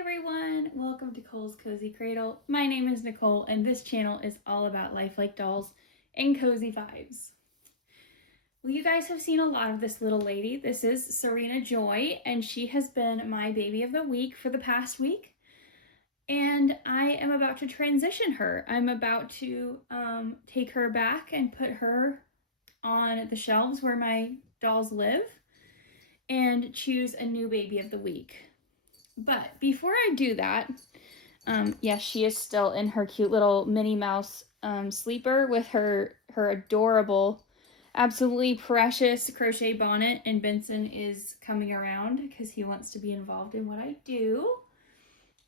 everyone, welcome to Cole's Cozy Cradle. My name is Nicole and this channel is all about lifelike dolls and cozy vibes. Well, you guys have seen a lot of this little lady. This is Serena Joy and she has been my baby of the week for the past week. And I am about to transition her. I'm about to take her back and put her on the shelves where my dolls live and choose a new baby of the week. But before I do that, yes, she is still in her cute little Minnie Mouse sleeper with her adorable, absolutely precious crochet bonnet. And Benson is coming around because he wants to be involved in what I do.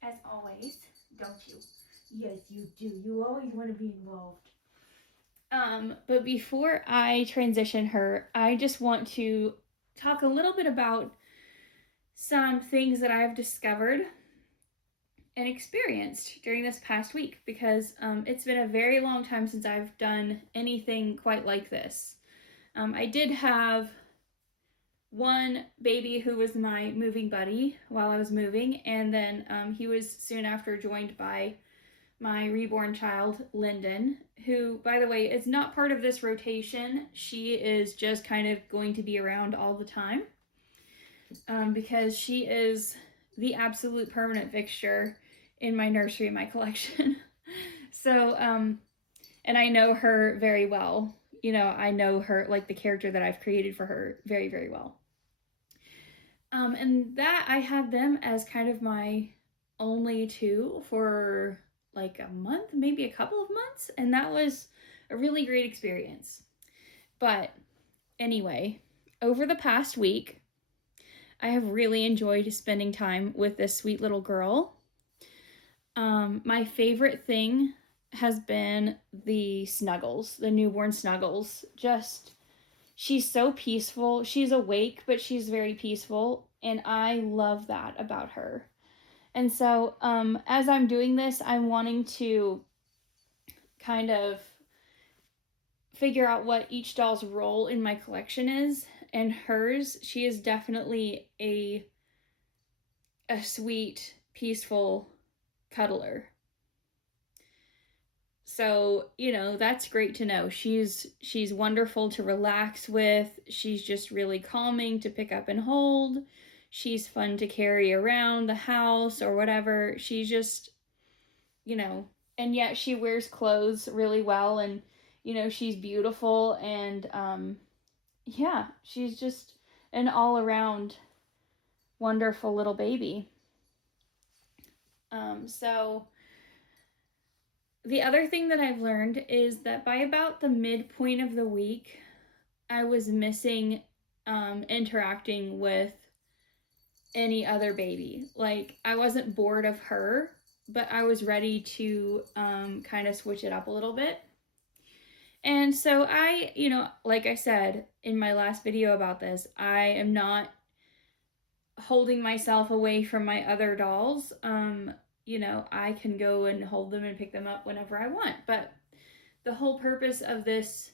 As always, don't you? Yes, you do. You always want to be involved. But before I transition her, I just want to talk a little bit about some things that I've discovered and experienced during this past week because it's been a very long time since I've done anything quite like this. I did have one baby who was my moving buddy while I was moving, and then he was soon after joined by my reborn child, Lyndon, who, by the way, is not part of this rotation. She is just kind of going to be around all the time because she is the absolute permanent fixture in my nursery and my collection. So, and I know her very well. You know, I know her, like the character that I've created for her, very, very well. And that I had them as kind of my only two for like a month, maybe a couple of months. And that was a really great experience. But anyway, over the past week, I have really enjoyed spending time with this sweet little girl. My favorite thing has been the snuggles, the newborn snuggles. Just, she's so peaceful. She's awake, but she's very peaceful. And I love that about her. And so as I'm doing this, I'm wanting to kind of figure out what each doll's role in my collection is. And hers, she is definitely a sweet, peaceful cuddler. So, you know, that's great to know. She's wonderful to relax with. She's just really calming to pick up and hold. She's fun to carry around the house or whatever. She's just, you know, and yet she wears clothes really well, and you know, she's beautiful, and yeah, she's just an all-around wonderful little baby. So the other thing that I've learned is that by about the midpoint of the week, I was missing interacting with any other baby. Like, I wasn't bored of her, but I was ready to kind of switch it up a little bit. And so I, you know, like I said in my last video about this, I am not holding myself away from my other dolls. You know, I can go and hold them and pick them up whenever I want. But the whole purpose of this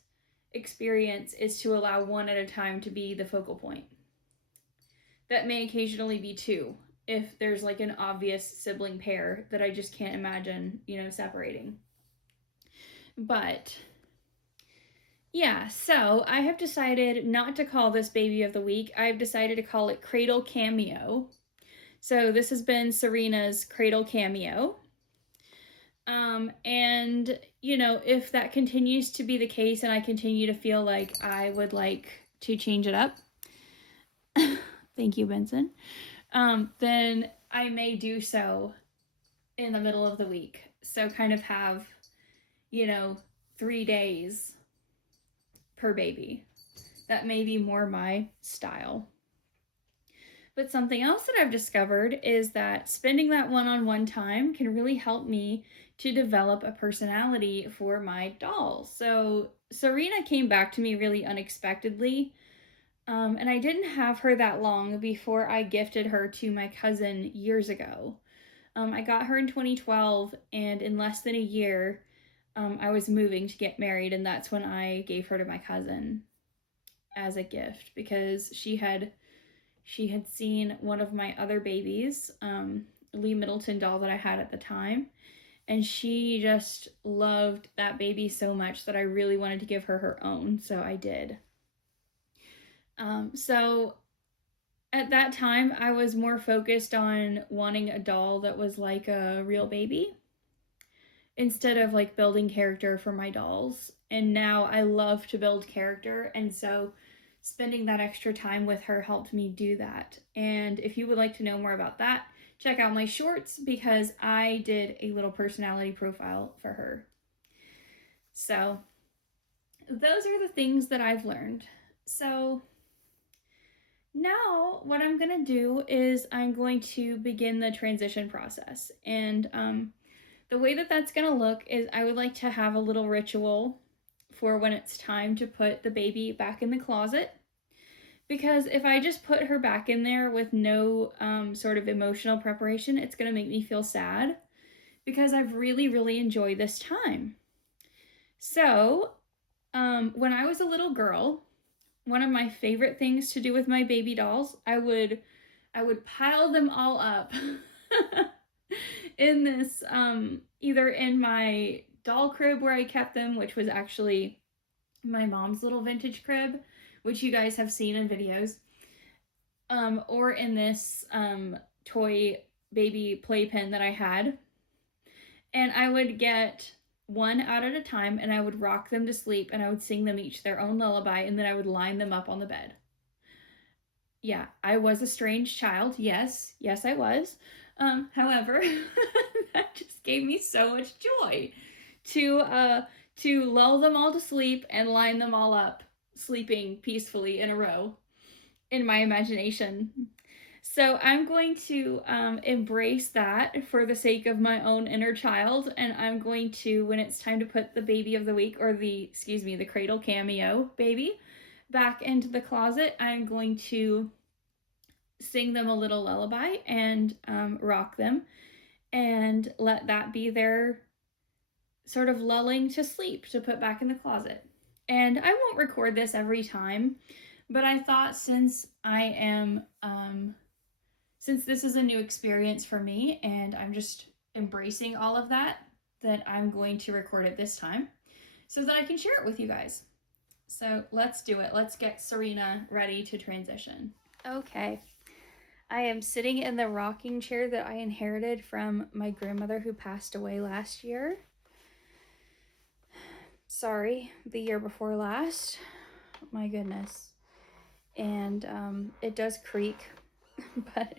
experience is to allow one at a time to be the focal point. That may occasionally be two, if there's like an obvious sibling pair that I just can't imagine, you know, separating. But yeah, so I have decided not to call this baby of the week. I've decided to call it Cradle Cameo. So this has been Serena's Cradle Cameo. And, you know, if that continues to be the case and I continue to feel like I would like to change it up, thank you, Benson, then I may do so in the middle of the week. So kind of have, you know, 3 days per baby. That may be more my style. But something else that I've discovered is that spending that one-on-one time can really help me to develop a personality for my dolls. So Serena came back to me really unexpectedly, and I didn't have her that long before I gifted her to my cousin years ago. I got her in 2012, and in less than a year, I was moving to get married, and that's when I gave her to my cousin as a gift because she had seen one of my other babies, Lee Middleton doll that I had at the time. And she just loved that baby so much that I really wanted to give her her own, so I did. So at that time, I was more focused on wanting a doll that was like a real baby instead of like building character for my dolls. And now I love to build character, and so spending that extra time with her helped me do that. And if you would like to know more about that, check out my shorts because I did a little personality profile for her. So those are the things that I've learned. So now what I'm going to do is I'm going to begin the transition process. And the way that that's going to look is I would like to have a little ritual for when it's time to put the baby back in the closet. Because if I just put her back in there with no sort of emotional preparation, it's going to make me feel sad because I've really, really enjoyed this time. So, when I was a little girl, one of my favorite things to do with my baby dolls, I would pile them all up in this, either in my doll crib where I kept them, which was actually my mom's little vintage crib, which you guys have seen in videos, or in this toy baby playpen that I had. And I would get one out at a time and I would rock them to sleep and I would sing them each their own lullaby and then I would line them up on the bed. Yeah, I was a strange child. Yes, I was. However, that just gave me so much joy to lull them all to sleep and line them all up, sleeping peacefully in a row in my imagination. So I'm going to embrace that for the sake of my own inner child, and I'm going to, when it's time to put the baby of the week, or the Cradle Cameo baby back into the closet, I'm going to sing them a little lullaby and rock them and let that be their sort of lulling to sleep to put back in the closet. And I won't record this every time, but I thought since this is a new experience for me and I'm just embracing all of that I'm going to record it this time so that I can share it with you guys. So let's do it. Let's get Serena ready to transition. Okay. I am sitting in the rocking chair that I inherited from my grandmother who passed away last year. Sorry, the year before last. My goodness. And it does creak, but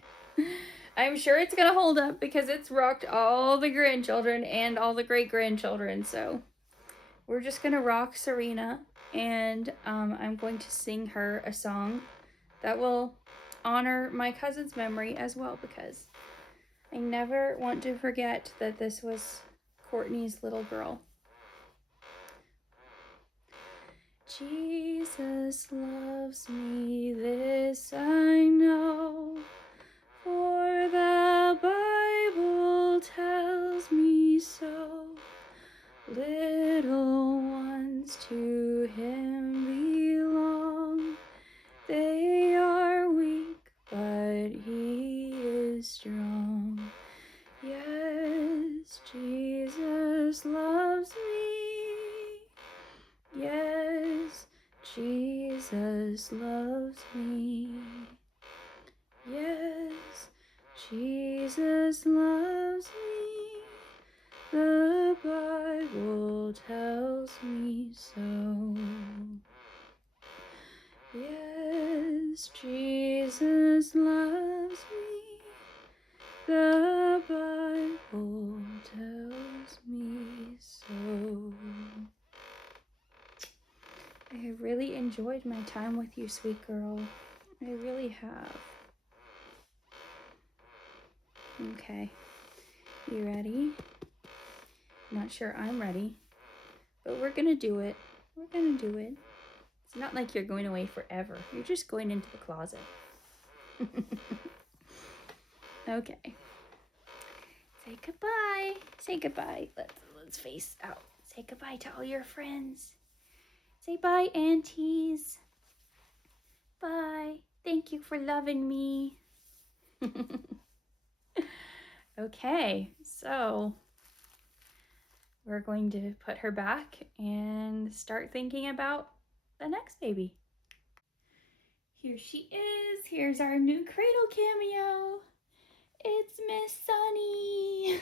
I'm sure it's gonna hold up because it's rocked all the grandchildren and all the great-grandchildren. So we're just gonna rock Serena, and I'm going to sing her a song that will honor my cousin's memory as well, because I never want to forget that this was Courtney's little girl. Jesus loves me, this I know, for the Bible tells me so. Little ones to him belong. They are weak, but he is strong. Yes, Jesus loves me. Yes, Jesus loves me. Yes, Jesus loves me. The Bible tells me so. Yes, Jesus loves me. The Bible tells me so. I have really enjoyed my time with you, sweet girl. I really have. Okay, you ready? Not sure I'm ready, but we're gonna do it. We're gonna do it. It's not like you're going away forever. You're just going into the closet. Okay. Say goodbye. Say goodbye. Let's face out. Say goodbye to all your friends. Say bye, aunties. Bye. Thank you for loving me. Okay, so we're going to put her back and start thinking about the next baby. Here she is. Here's our new Cradle cameo. It's Miss Sunny.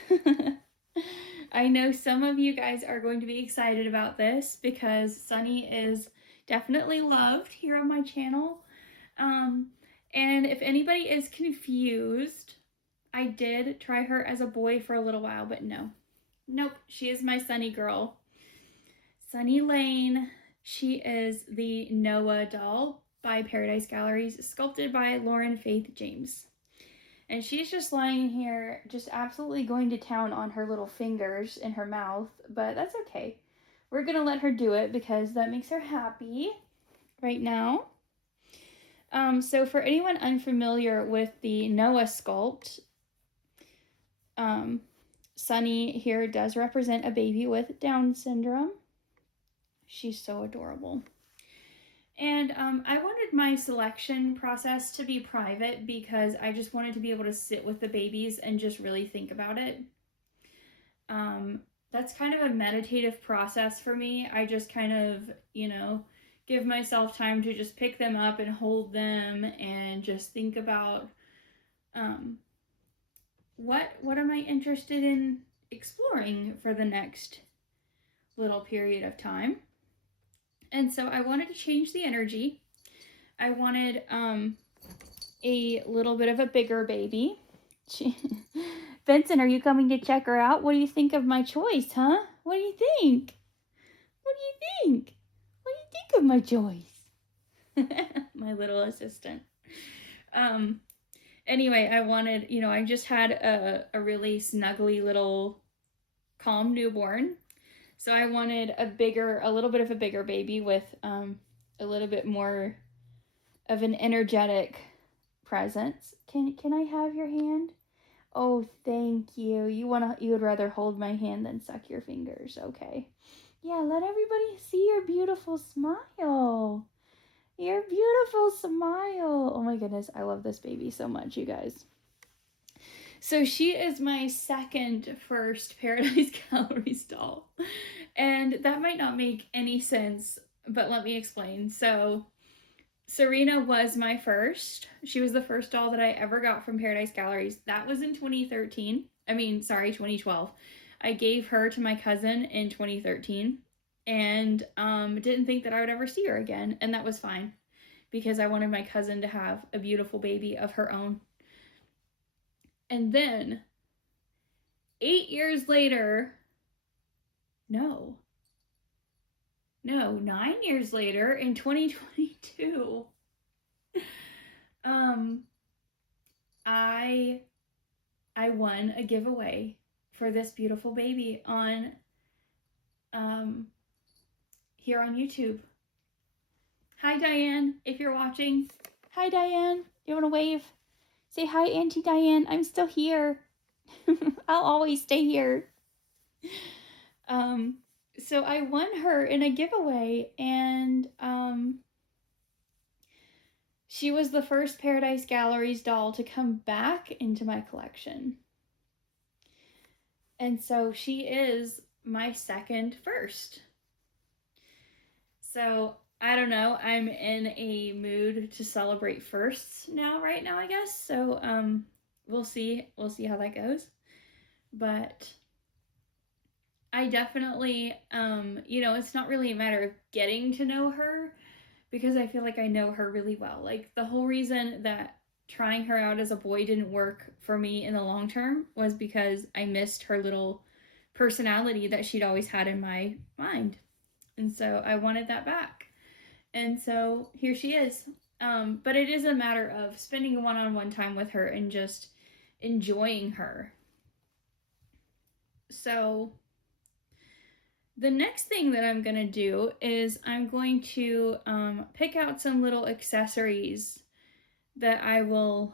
I know some of you guys are going to be excited about this because Sunny is definitely loved here on my channel. And if anybody is confused, I did try her as a boy for a little while, but no. Nope, she is my Sunny girl. Sunny Lane. She is the Noah doll by Paradise Galleries, sculpted by Lauren Faith James. And she's just lying here, just absolutely going to town on her little fingers in her mouth, but that's okay. We're gonna let her do it because that makes her happy right now. So for anyone unfamiliar with the Noah sculpt, Sunny here does represent a baby with Down syndrome. She's so adorable. And I wanted my selection process to be private because I just wanted to be able to sit with the babies and just really think about it. That's kind of a meditative process for me. I just kind of, give myself time to just pick them up and hold them and just think about what am I interested in exploring for the next little period of time. And so I wanted to change the energy. I wanted a little bit of a bigger baby. Benson, are you coming to check her out? What do you think of my choice, huh? What do you think? What do you think? What do you think of my choice? My little assistant. Anyway, I wanted, I just had a really snuggly little calm newborn. So I wanted a little bit of a bigger baby with a little bit more of an energetic presence. Can I have your hand? Oh, thank you. You would rather hold my hand than suck your fingers. Okay. Yeah, let everybody see your beautiful smile. Your beautiful smile. Oh my goodness, I love this baby so much, you guys. So she is my second first Paradise Galleries doll. And that might not make any sense, but let me explain. So Serena was my first. She was the first doll that I ever got from Paradise Galleries. That was in 2012. I gave her to my cousin in 2013 and didn't think that I would ever see her again. And that was fine because I wanted my cousin to have a beautiful baby of her own. And then 8 years later, 9 years later in 2022, I won a giveaway for this beautiful baby on here on YouTube. Hi Diane, if you're watching. Hi Diane, you want to wave? Say hi, Auntie Diane. I'm still here. I'll always stay here. So I won her in a giveaway, and she was the first Paradise Galleries doll to come back into my collection. And so she is my second first. So I don't know, I'm in a mood to celebrate firsts right now, I guess. So we'll see how that goes. But I definitely it's not really a matter of getting to know her because I feel like I know her really well. Like the whole reason that trying her out as a boy didn't work for me in the long term was because I missed her little personality that she'd always had in my mind. And so I wanted that back. And so here she is. But it is a matter of spending one-on-one time with her and just enjoying her. So the next thing that I'm going to do is I'm going to pick out some little accessories that I will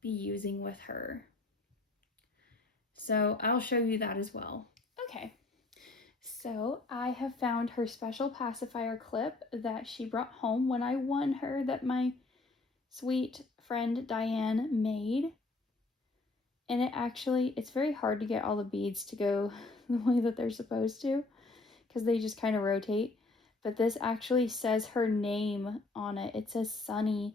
be using with her. So I'll show you that as well. Okay, so I have found her special pacifier clip that she brought home when I won her that my sweet friend Diane made. And it's very hard to get all the beads to go the way that they're supposed to, because they just kind of rotate. But this actually says her name on it. It says Sunny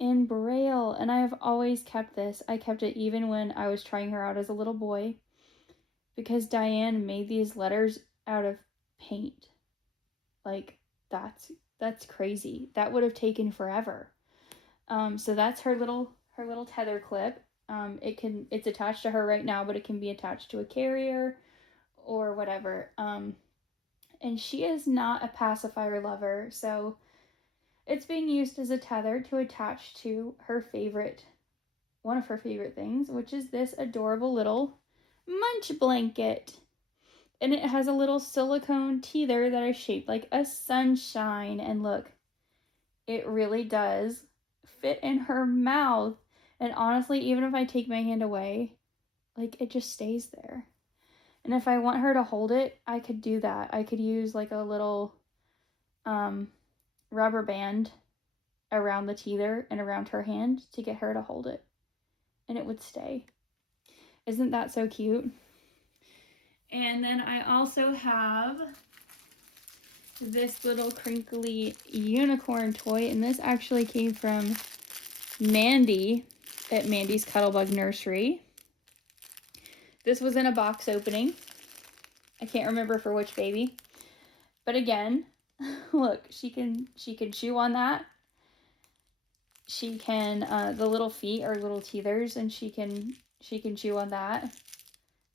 in Braille, and I have always kept this. I kept it even when I was trying her out as a little boy, because Diane made these letters out of paint. Like, that's crazy. That would have taken forever. So that's her little tether clip. It's attached to her right now, but it can be attached to a carrier or whatever. And she is not a pacifier lover, so it's being used as a tether to attach to one of her favorite things, which is this adorable little munch blanket. And it has a little silicone tether that is shaped like a sunshine. And look, it really does fit in her mouth. And honestly, even if I take my hand away, like, it just stays there. And if I want her to hold it, I could do that. I could use like a little rubber band around the tether and around her hand to get her to hold it. And it would stay. Isn't that so cute? And then I also have this little crinkly unicorn toy. And this actually came from Mandy at Mandy's Cuddlebug Nursery. This was in a box opening. I can't remember for which baby. But again, look, she can chew on that. She can, the little feet are little teethers, and she can chew on that.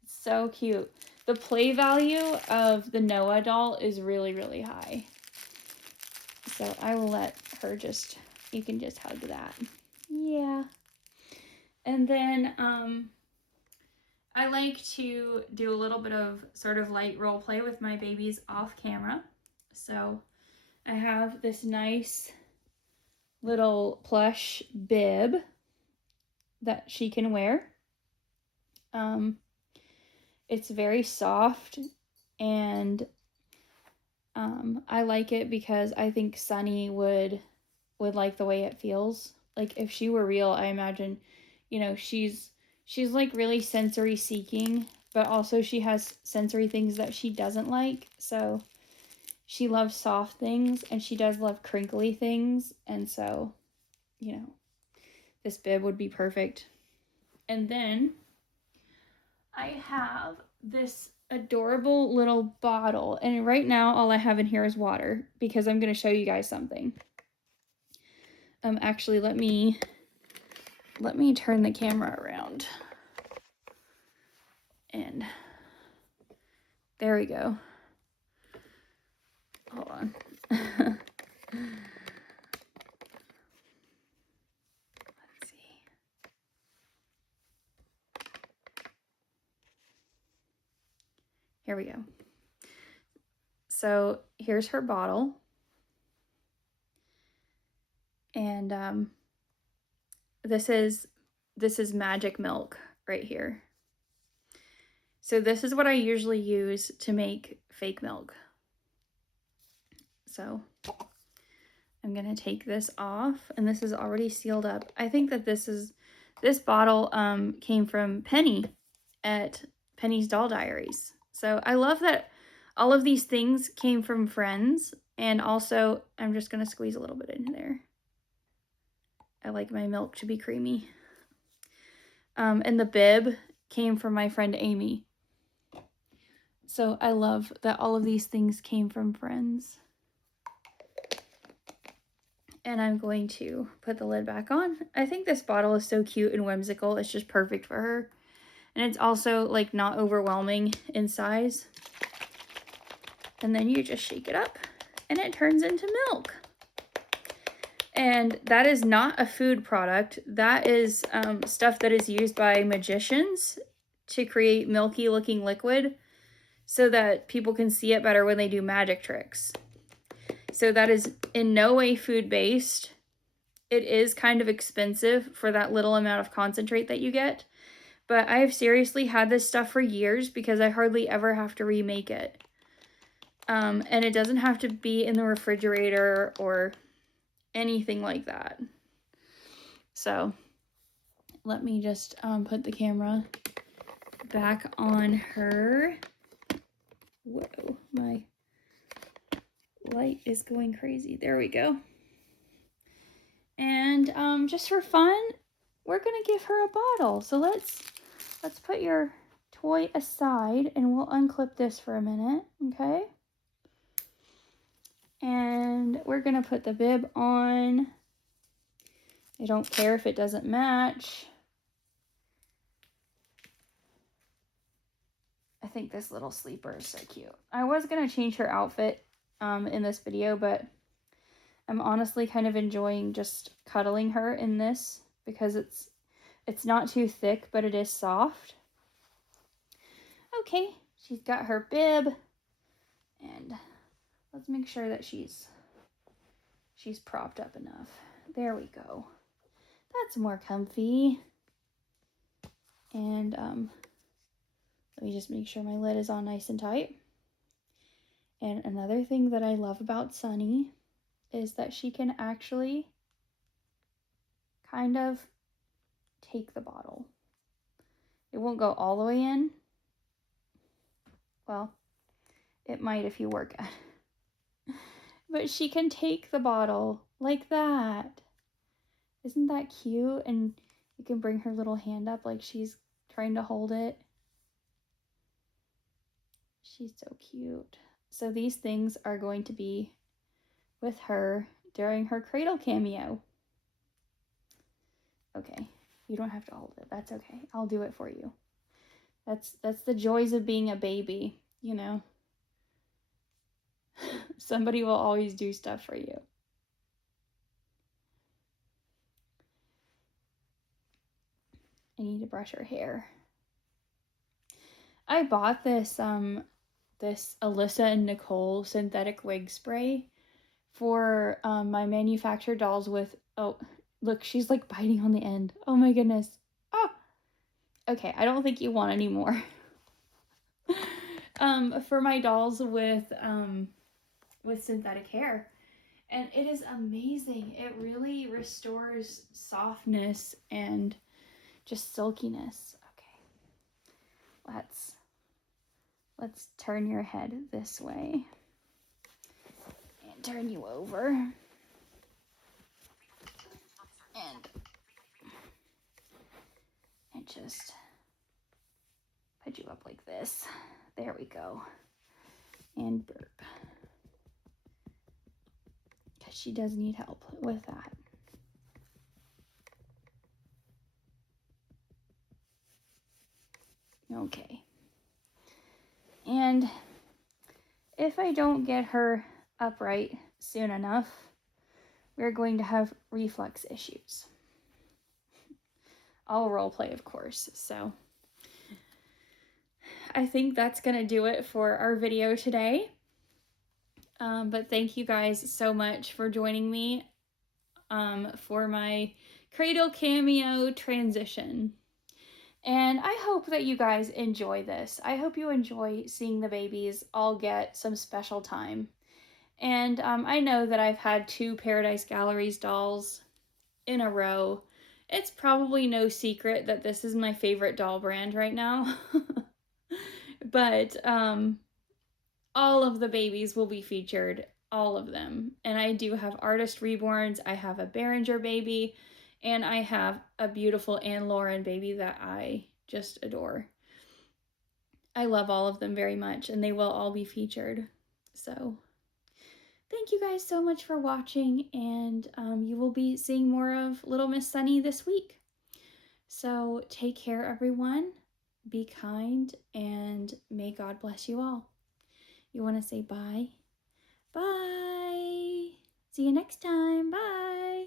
It's so cute. The play value of the Noah doll is really, really high. So I will let her you can just hug that. Yeah. And then, I like to do a little bit of sort of light role play with my babies off camera. So I have this nice little plush bib that she can wear. It's very soft, and I like it because I think Sunny would like the way it feels. Like, if she were real, I imagine, she's like really sensory seeking, but also she has sensory things that she doesn't like. So she loves soft things, and she does love crinkly things. And so, this bib would be perfect. And then I have this adorable little bottle. And right now, all I have in here is water, because I'm going to show you guys something. Actually, let me turn the camera around. And there we go. Hold on. Let's see. Here we go. So here's her bottle. And this is magic milk right here. So this is what I usually use to make fake milk. So I'm going to take this off, and this is already sealed up. I think that this bottle came from Penny at Penny's Doll Diaries. So I love that all of these things came from friends. And also, I'm just going to squeeze a little bit in there. I like my milk to be creamy. And the bib came from my friend Amy. So I love that all of these things came from friends. And I'm going to put the lid back on. I think this bottle is so cute and whimsical. It's just perfect for her. And it's also like not overwhelming in size. And then you just shake it up and it turns into milk. And that is not a food product. That is stuff that is used by magicians to create milky looking liquid so that people can see it better when they do magic tricks. So that is in no way food-based. It is kind of expensive for that little amount of concentrate that you get. But I have seriously had this stuff for years because I hardly ever have to remake it. And it doesn't have to be in the refrigerator or anything like that. So let me just put the camera back on her. Whoa, my light is going crazy. There we go. And just for fun, we're gonna give her a bottle. So let's put your toy aside and we'll unclip this for a minute, okay? And we're gonna put the bib on. I don't care if it doesn't match. I think this little sleeper is so cute. I was gonna change her outfit in this video, but I'm honestly kind of enjoying just cuddling her in this because it's not too thick, but it is soft. Okay, she's got her bib, and let's make sure that she's propped up enough. There we go. That's more comfy. And let me just make sure my lid is on nice and tight. And another thing that I love about Sunny is that she can actually kind of take the bottle. It won't go all the way in. Well, it might if you work at it. But she can take the bottle like that. Isn't that cute? And you can bring her little hand up like she's trying to hold it. She's so cute. So these things are going to be with her during her Cradle cameo. Okay, you don't have to hold it. That's okay. I'll do it for you. That's the joys of being a baby, you know. Somebody will always do stuff for you. I need to brush her hair. I bought this this Alyssa and Nicole synthetic wig spray for my manufactured dolls with, oh, look, she's like biting on the end. Oh my goodness. Oh, okay, I don't think you want any more. For my dolls with synthetic hair. And it is amazing. It really restores softness and just silkiness. Okay, let's turn your head this way and turn you over. And just put you up like this. There we go. And burp. Because she does need help with that. Okay. And if I don't get her upright soon enough, we're going to have reflux issues. I'll role play, of course. So I think that's going to do it for our video today. But thank you guys so much for joining me for my Cradle cameo transition. And I hope that you guys enjoy this. I hope you enjoy seeing the babies all get some special time. And I know that I've had 2 Paradise Galleries dolls in a row. It's probably no secret that this is my favorite doll brand right now. But all of the babies will be featured, all of them. And I do have artist reborns. I have a Behringer baby, and I have a beautiful Anne Lauren baby that I just adore. I love all of them very much, and they will all be featured. So thank you guys so much for watching, and you will be seeing more of Little Miss Sunny this week. So take care, everyone. Be kind, and may God bless you all. You want to say bye? Bye. See you next time. Bye.